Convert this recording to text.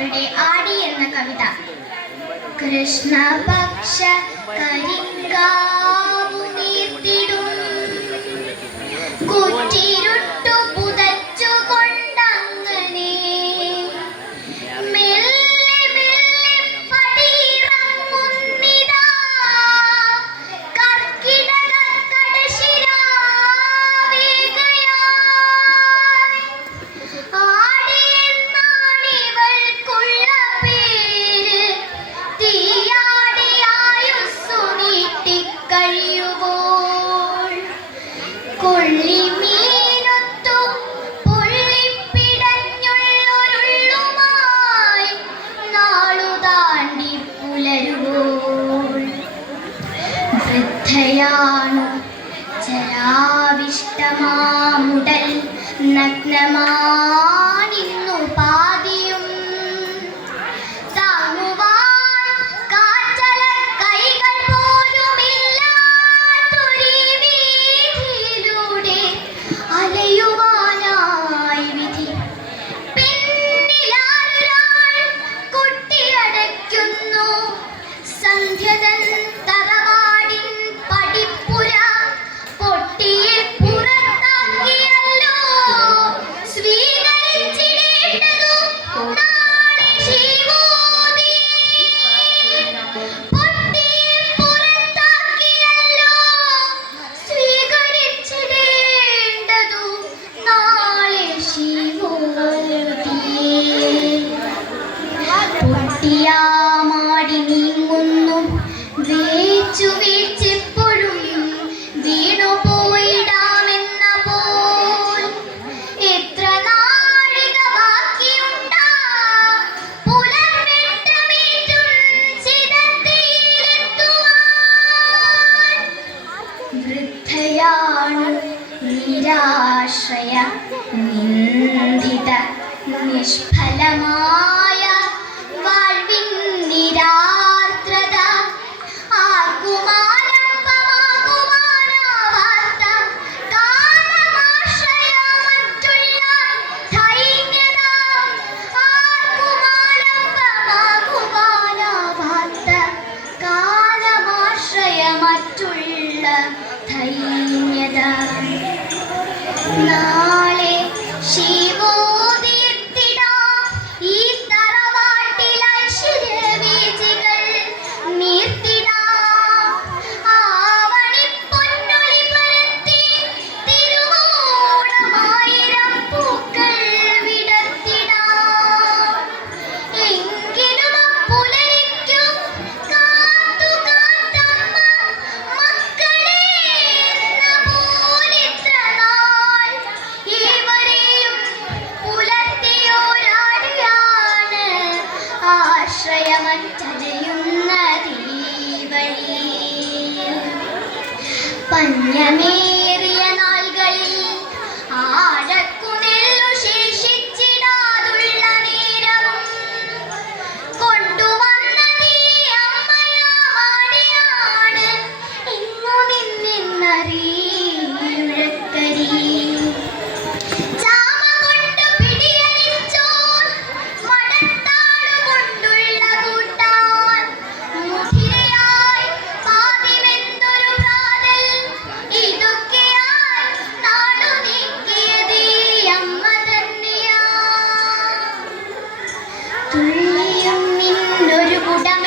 അമ്മയുടെ ആടി എന്ന കവിത. കൃഷ്ണപക്ഷ കരിങ്കാവു നീർത്തിടും കുറ്റിരുട്ടു പുതച്ചു കൊണ്ടങ്ങനെ മെല്ലെ മെല്ലെ പടിയിറങ്ങുന്നിതാ കർക്കിടക കടശിരാവേഗയായി. ആടിയെന്നാണിവൾക്കുള്ള പേര്, തീയാടി ആയുസ്സു നീട്ടിക്കഴിയുമ്പോൾ കൊള്ളിമീനൊത്തു പൊള്ളിപ്പിടഞ്ഞുള്ളൊരുള്ളുമായി നാളു താണ്ടി പുലരുമ്പോൾ വൃദ്ധയാണു ജരാവിഷ്ടമാമുടൽ നഗ്നമാണിന്നു പാതിയും. താങ്ങുവാൻ കാറ്റല കൈകൾ പോലുമില്ലാത്തൊരീ വീഥിയിലൂടെ അലയുവാനായി വിധി. പിന്നിലാരൊരാൾ കൊട്ടിയടയ്ക്കുന്നു സന്ധ്യതൻ തറവാടിൻ പടിപ്പുര. പൊട്ടിയെ പുറത്താക്കിയല്ലോ സ്വീകരിച്ചിടേണ്ടതു നാളെ ശിവോദി. പൊട്ടിയെ പുറത്താക്കിയല്ലോ സ്വീകരിച്ചിടേണ്ടതു നാളെ ശിവോദിയെ. പൊട്ടിയാമാടി നീങ്ങുന്നു വേച്ചു വീഴ്ചെപ്പോഴും വീണുപോയിടാമെന്ന പോൽ. എത്ര നാഴിക ബാക്കിയുണ്ടാ പുലർവെട്ടമേറ്റും ചിതത്തിയിലെത്തുവാൻ. വൃദ്ധയാണു നിരാശ്രയ നിന്ദിത നിഷ്ഫലമായ വാഴ്വിൻ നിരാർദ്രത. ആർക്കുമാലംബമാകുവാനാവാത്ത കാലമാശ്രയമറ്റുള്ള ധൈന്യത. ആർക്കുമാലംബമാകുവാനാവാത്ത കാലമാശ്രയമറ്റുള്ള ധൈന്യത. നാളെ ശിവോദയത്തിടാം ഈ തറവാട്ടിൽ ഐശ്വര്യവീചികൾ നീർത്തിടാം. ആവണിപ്പൊന്നൊളി പരത്തി തിരുവോണമായിരം പൂക്കൾ വിടർത്തിടാം. എങ്കിലും പുലരിക്കു കാത്തു കാത്തമ്മ മക്കളെ എന്ന പോലിത്ര നാൾ ഏവരെയും പുലർത്തിയോരാടിയാണ് ആശ്രയമറ്റലയുന്നതീ വഴി. പഞ്ഞമേറിയ നാളുകളിൽ ആഴക്കുനെല്ലു ശേഷിച്ചിടാതുള്ള നേരവും കൊണ്ടുവന്ന തീ അമ്മയാവാടിയാണ് ഇന്നു നിന്നെന്നറിയുഴക്കരി. ചാമ കൊണ്ടു പിടിയലിച്ചോർ മടത്താളുകൊണ്ടുള്ള കൂട്ടാൻ മുധിരയായി പാതിവെന്തൊരു പ്രാതൽ. ഇതൊക്കെയായി നാടു നീക്കിയതീ അമ്മ തന്നെയാ. തുള്ളിയും നിന്നൊരു കുടമ